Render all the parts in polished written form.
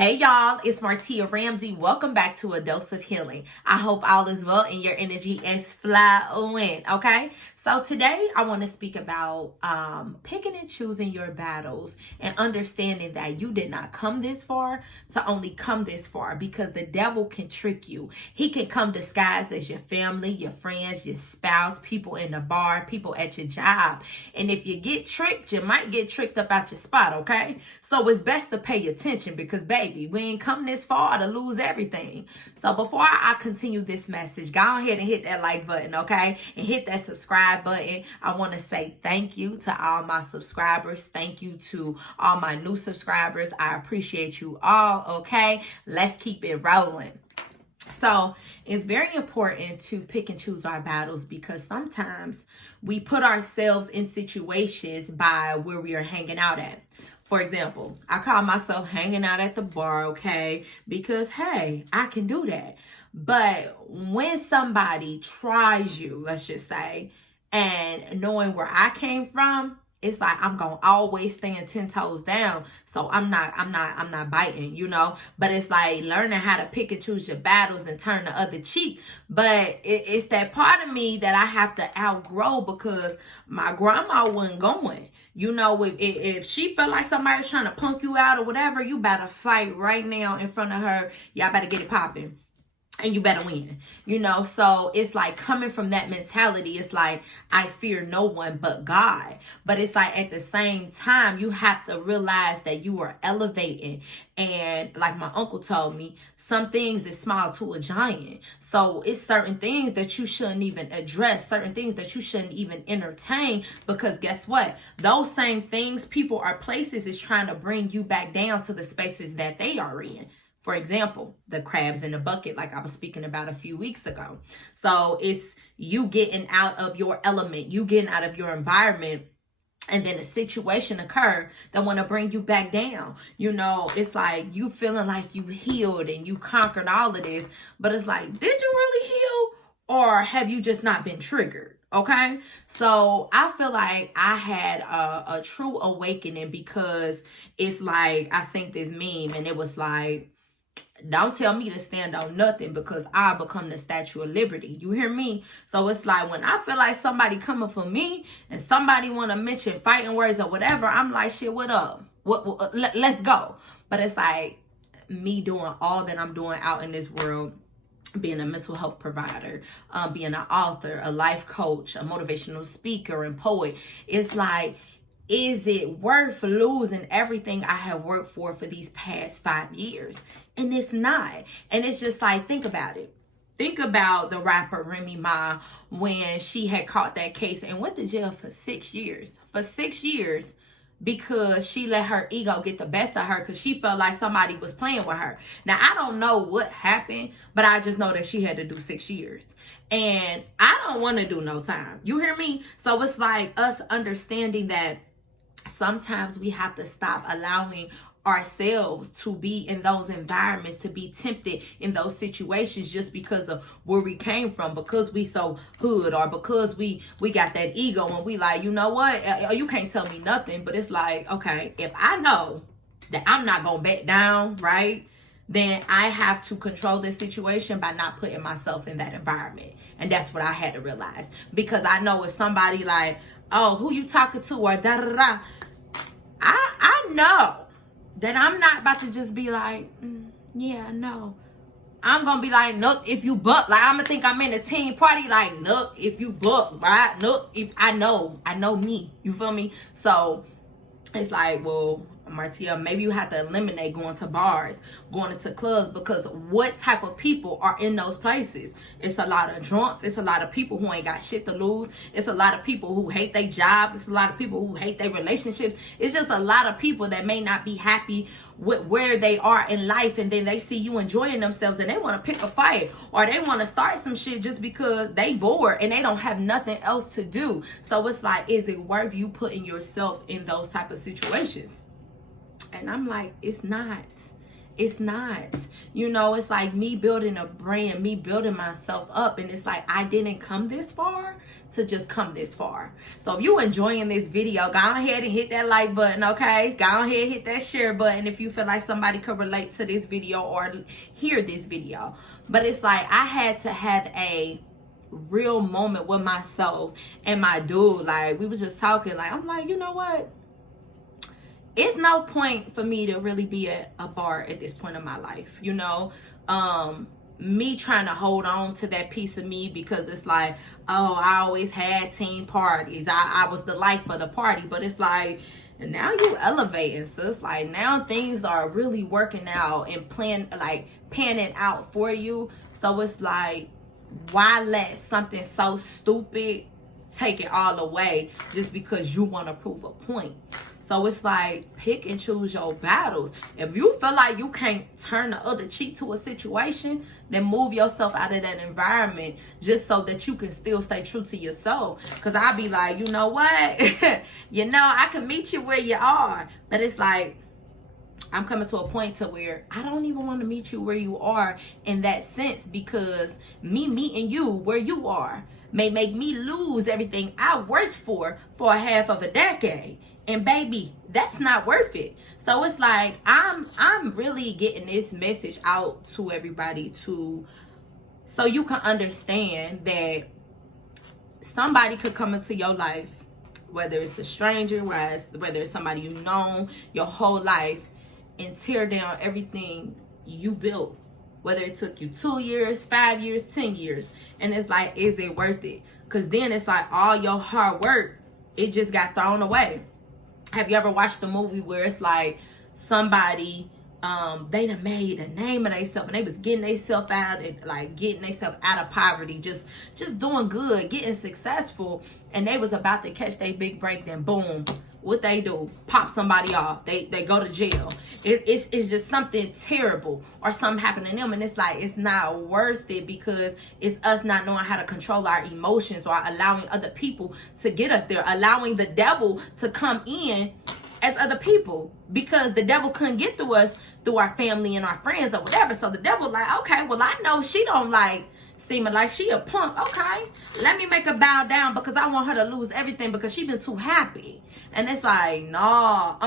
Hey y'all, it's Martia Ramsey. Welcome back to A Dose of Healing. I hope all is well and your energy is flowing, okay? So today I want to speak about picking and choosing your battles and understanding that you did not come this far to only come this far, because the devil can trick you. He can come disguised as your family, your friends, your spouse, people in the bar, people at your job. And if you get tricked, you might get tricked up out your spot, okay? So it's best to pay attention, because baby, we ain't come this far to lose everything. So before I continue this message, go ahead and hit that like button, okay? And hit that subscribe button. I want to say thank you to all my subscribers. Thank you to all my new subscribers. I appreciate you all, okay? Let's keep it rolling. So it's very important to pick and choose our battles, because sometimes we put ourselves in situations by where we are hanging out at. For example, I call myself hanging out at the bar, okay? Because, hey, I can do that. But when somebody tries you, let's just say, and knowing where I came from, it's like I'm gonna always stand 10 toes down. So I'm not biting, you know. But it's like learning how to pick and choose your battles and turn the other cheek. But it's that part of me that I have to outgrow, because my grandma wasn't going. You know, if she felt like somebody was trying to punk you out or whatever, you better fight right now in front of her. Y'all better get it popping. And you better win, you know. So it's like coming from that mentality. It's like, I fear no one but God. But it's like at the same time, you have to realize that you are elevating. And like my uncle told me, some things is small to a giant. So it's certain things that you shouldn't even address, certain things that you shouldn't even entertain, because guess what? Those same things, people or places, is trying to bring you back down to the spaces that they are in. For example, the crabs in the bucket, like I was speaking about a few weeks ago. So it's you getting out of your element, you getting out of your environment, and then a situation occur that want to bring you back down. You know, it's like you feeling like you healed and you conquered all of this, but it's like, did you really heal, or have you just not been triggered? Okay, so I feel like I had a true awakening, because it's like I think this meme, and it was like, don't tell me to stand on nothing, because I become the Statue of Liberty. You hear me? So it's like when I feel like somebody coming for me and somebody want to mention fighting words or whatever, I'm like, shit, what up? Let's go. But it's like me doing all that I'm doing out in this world, being a mental health provider, being an author, a life coach, a motivational speaker and poet. It's like, is it worth losing everything I have worked for these past 5 years? And it's not. And it's just like, think about it. Think about the rapper Remy Ma, when she had caught that case and went to jail for 6 years. For 6 years, because she let her ego get the best of her, because she felt like somebody was playing with her. Now, I don't know what happened, but I just know that she had to do 6 years. And I don't want to do no time. You hear me? So it's like us understanding that sometimes we have to stop allowing ourselves to be in those environments, to be tempted in those situations just because of where we came from, because we so hood, or because we got that ego and we like, you know what, you can't tell me nothing. But it's like, okay, if I know that I'm not gonna back down, right, then I have to control this situation by not putting myself in that environment. And that's what I had to realize, because I know if somebody like, oh, who you talking to, or da da da, I know that I'm not about to just be like, yeah, no. I'm going to be like, nope, if you buck. Like, I'm going to think I'm in a team party. Like, nope, if you buck, right? Nope, if I know me. You feel me? So it's like, well, Martia, maybe you have to eliminate going to bars, going into clubs, because what type of people are in those places? It's a lot of drunks. It's a lot of people who ain't got shit to lose. It's a lot of people who hate their jobs. It's a lot of people who hate their relationships. It's just a lot of people that may not be happy with where they are in life, and then they see you enjoying themselves and they want to pick a fight, or they want to start some shit just because they bored and they don't have nothing else to do. So it's like, is it worth you putting yourself in those type of situations? And I'm like, it's not. It's not. You know, it's like me building a brand, me building myself up. And it's like, I didn't come this far to just come this far. So if you enjoying this video, go ahead and hit that like button, okay? Go ahead and hit that share button if you feel like somebody could relate to this video or hear this video. But it's like, I had to have a real moment with myself and my dude. Like, we was just talking. Like, I'm like, you know what? It's no point for me to really be at a bar at this point in my life, you know. Me trying to hold on to that piece of me because it's like, oh, I always had team parties. I was the life of the party. But it's like, now you elevating, so it's like now things are really working out and panning out for you. So it's like, why let something so stupid take it all away just because you want to prove a point? So it's like, pick and choose your battles. If you feel like you can't turn the other cheek to a situation, then move yourself out of that environment just so that you can still stay true to yourself. Because I'll be like, you know what? You know, I can meet you where you are. But it's like, I'm coming to a point to where I don't even want to meet you where you are in that sense, because me meeting you where you are may make me lose everything I worked for a half of a decade. And baby, that's not worth it. So it's like, I'm really getting this message out to everybody so you can understand that somebody could come into your life, whether it's a stranger, whether it's somebody you've known your whole life, and tear down everything you built. Whether it took you 2 years, 5 years, 10 years. And it's like, is it worth it? Because then it's like all your hard work, it just got thrown away. Have you ever watched a movie where it's like somebody, they done made a name of themselves and they was getting themselves out and like getting themselves out of poverty, just doing good, getting successful, and they was about to catch their big break, then boom, what they do? Pop somebody off. They go to jail. It's just something terrible or something happened to them, and it's like, it's not worth it because it's us not knowing how to control our emotions or allowing other people to get us there, allowing the devil to come in as other people, because the devil couldn't get through us through our family and our friends or whatever. So the devil like, okay, well, I know she don't like seeming like she a punk. Okay, let me make her bow down because I want her to lose everything because she been too happy. And it's like, no,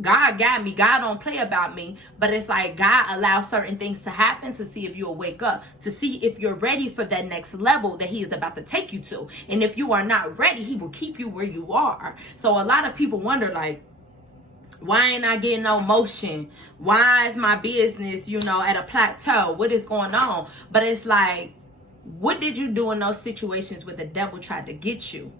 God got me. God don't play about me. But it's like, God allows certain things to happen to see if you'll wake up, to see if you're ready for that next level that he is about to take you to. And if you are not ready, he will keep you where you are. So a lot of people wonder, like, why ain't I getting no motion? Why is my business, you know, at a plateau? What is going on? But it's like, what did you do in those situations where the devil tried to get you?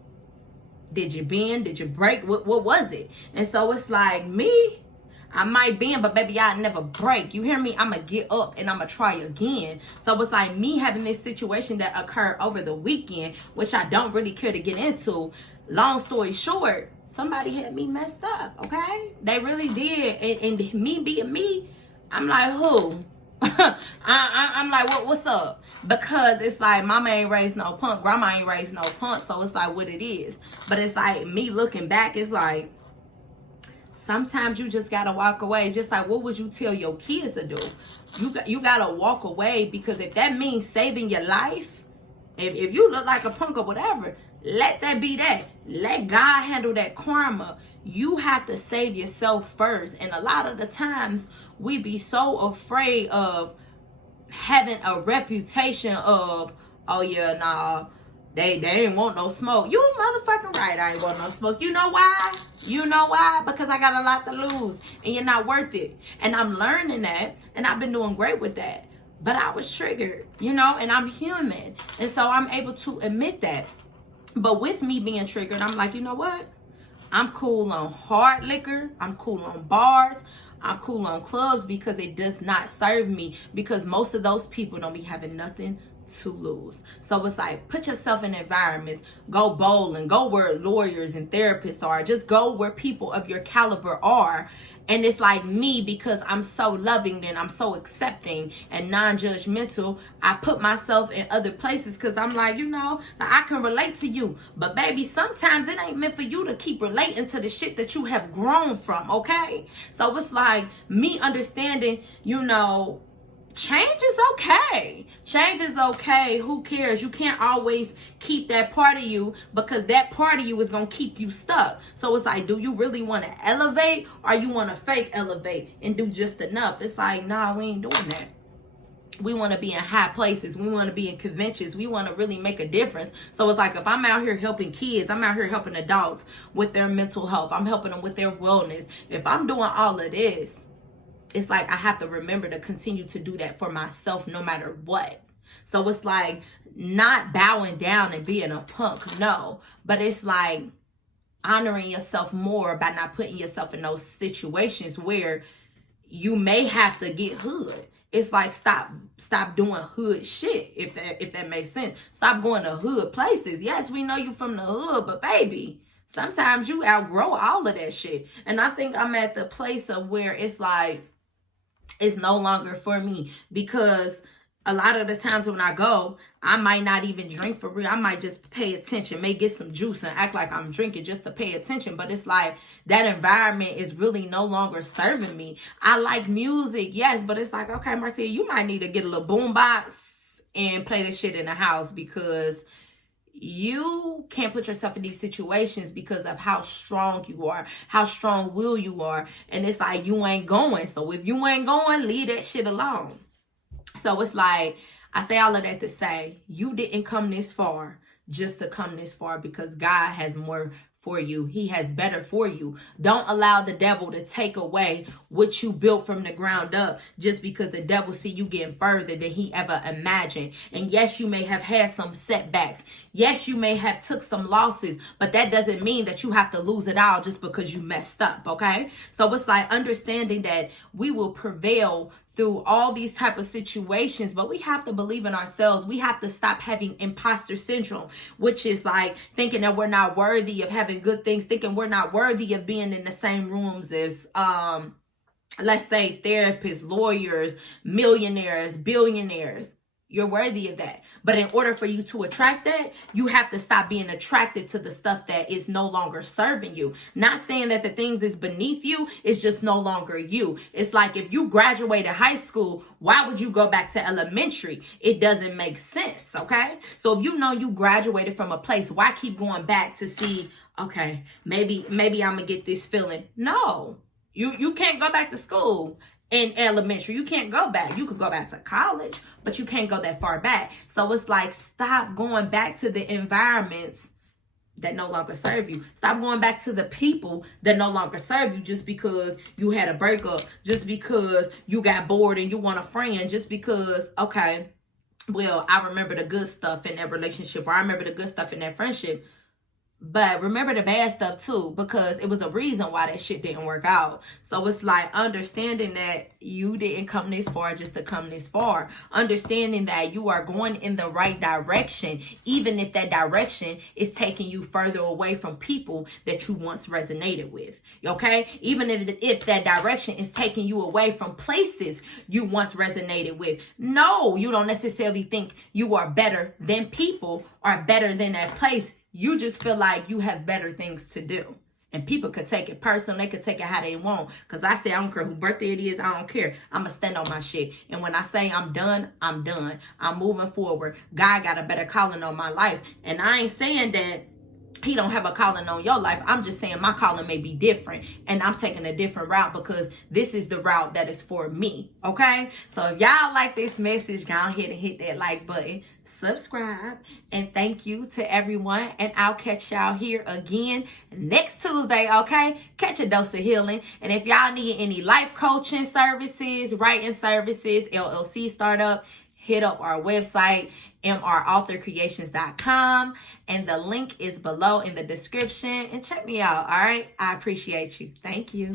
Did you bend? Did you break? What was it? And so it's like, me, I might bend, but baby, I never break. You hear me? I'm going to get up and I'm going to try again. So it's like me having this situation that occurred over the weekend, which I don't really care to get into. Long story short, somebody had me messed up, okay? They really did. And me being me, I'm like, who? I'm like, what's up? Because it's like, mama ain't raised no punk, grandma ain't raised no punk, so it's like what it is. But it's like, me looking back, it's like, sometimes you just gotta walk away. Just like, what would you tell your kids to do? You gotta walk away, because if that means saving your life, if you look like a punk or whatever, let that be that. Let God handle that karma. You have to save yourself first. And a lot of the times we be so afraid of having a reputation of, oh yeah, nah, they ain't want no smoke. You motherfucking right, I ain't want no smoke. You know why? You know why? Because I got a lot to lose and you're not worth it. And I'm learning that, and I've been doing great with that. But I was triggered, you know, and I'm human. And so I'm able to admit that. But with me being triggered, I'm like, you know what? I'm cool on hard liquor. I'm cool on bars. I'm cool on clubs, because it does not serve me. Because most of those people don't be having nothing to lose. So it's like, put yourself in environments. Go bowling. Go where lawyers and therapists are. Just go where people of your caliber are. And it's like me, because I'm so loving and I'm so accepting and non-judgmental, I put myself in other places because I'm like, I can relate to you. But baby, sometimes it ain't meant for you to keep relating to the shit that you have grown from, okay? So it's like me understanding, change is okay. Change is okay. Who cares? You can't always keep that part of you, because that part of you is going to keep you stuck. So it's like, do you really want to elevate, or you want to fake elevate and do just enough? It's like, nah, we ain't doing that. We want to be in high places. We want to be in conventions. We want to really make a difference. So it's like, if I'm out here helping kids, I'm out here helping adults with their mental health, I'm helping them with their wellness. If I'm doing all of this, it's like I have to remember to continue to do that for myself no matter what. So it's like not bowing down and being a punk, no. But it's like honoring yourself more by not putting yourself in those situations where you may have to get hood. It's like stop doing hood shit, if that makes sense. Stop going to hood places. Yes, we know you from the hood, but baby, sometimes you outgrow all of that shit. And I think I'm at the place of where it's like, it's no longer for me, because a lot of the times when I go, I might not even drink for real. I might just pay attention, may get some juice and act like I'm drinking just to pay attention. But it's like that environment is really no longer serving me. I like music, yes, but it's like, okay, Martia, you might need to get a little boombox and play this shit in the house, because you can't put yourself in these situations because of how strong you are, how strong will you are. And it's like, you ain't going. So if you ain't going, leave that shit alone. So it's like, I say all of that to say, you didn't come this far just to come this far, because God has more for you. He has better for you. Don't allow the devil to take away what you built from the ground up, just because the devil see you getting further than he ever imagined. And yes, you may have had some setbacks. Yes, you may have took some losses, but that doesn't mean that you have to lose it all just because you messed up, okay? So it's like understanding that we will prevail through all these type of situations, but we have to believe in ourselves. We have to stop having imposter syndrome, which is like thinking that we're not worthy of having good things, thinking we're not worthy of being in the same rooms as, let's say, therapists, lawyers, millionaires, billionaires. You're worthy of that. But in order for you to attract that, you have to stop being attracted to the stuff that is no longer serving you. Not saying that the things is beneath you, it's just no longer you. It's like if you graduated high school, why would you go back to elementary? It doesn't make sense, okay? So if you know you graduated from a place, why keep going back to see, okay, maybe I'm going to get this feeling? No, you can't go back to school. In elementary, you can't go back. You could go back to college, but you can't go that far back. So it's like, stop going back to the environments that no longer serve you. Stop going back to the people that no longer serve you just because you had a breakup, just because you got bored and you want a friend, just because, okay, well, I remember the good stuff in that relationship, or I remember the good stuff in that friendship. But remember the bad stuff too, because it was a reason why that shit didn't work out. So it's like understanding that you didn't come this far just to come this far. Understanding that you are going in the right direction, even if that direction is taking you further away from people that you once resonated with. Okay? Even if that direction is taking you away from places you once resonated with. No, you don't necessarily think you are better than people or better than that place. You just feel like you have better things to do. And people could take it personal. They could take it how they want. Because I say, I don't care whose birthday it is. I don't care. I'm going to stand on my shit. And when I say I'm done, I'm done. I'm moving forward. God got a better calling on my life. And I ain't saying that he don't have a calling on your life. I'm just saying my calling may be different. And I'm taking a different route because this is the route that is for me. Okay? So if y'all like this message, go ahead and hit that like button. Subscribe. And thank you to everyone. And I'll catch y'all here again next Tuesday. Okay? Catch a dose of healing. And if y'all need any life coaching services, writing services, LLC startup, hit up our website, MRauthorcreations.com, and the link is below in the description. And check me out, all right? I appreciate you. Thank you.